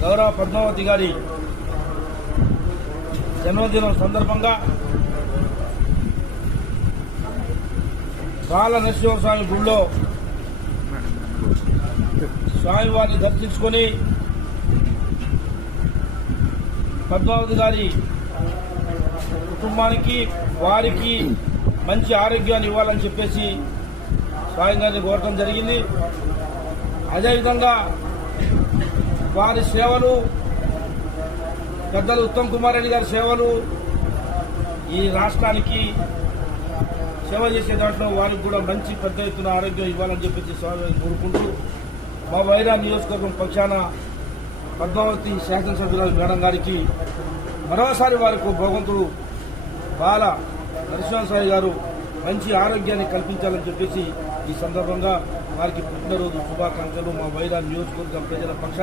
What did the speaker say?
గౌరవ పద్మావతి గారి జన్మదినం సందర్భంగా బాల నరసింహస్వామి గుడిలో స్వామివారిని దర్శించుకొని పద్మావతి గారి కుటుంబానికి వారికి మంచి ఆరోగ్యాన్ని ఇవ్వాలని చెప్పేసి స్వామి గారిని కోరటం జరిగింది. అదేవిధంగా వారి సేవలు, పెద్దలు ఉత్తమ్ కుమార్ రెడ్డి గారి సేవలు ఈ రాష్ట్రానికి సేవ చేసే దాంట్లో వారికి కూడా మంచి పెద్ద ఎత్తున ఆరోగ్యం ఇవ్వాలని చెప్పేసి స్వామి కోరుకుంటూ మా వైరా నియోజకవర్గం పక్షాన పద్మావతి శాసనసభ్యురాలు మేడం గారికి మరోసారి వారికి భగవంతుడు బాల నరసింహస్వామి గారు మంచి ఆరోగ్యాన్ని కల్పించాలని చెప్పేసి ఈ సందర్భంగా వారికి పుట్టినరోజు శుభాకాంక్షలు మా వైరా నియోజకవర్గం ప్రజల పక్షాన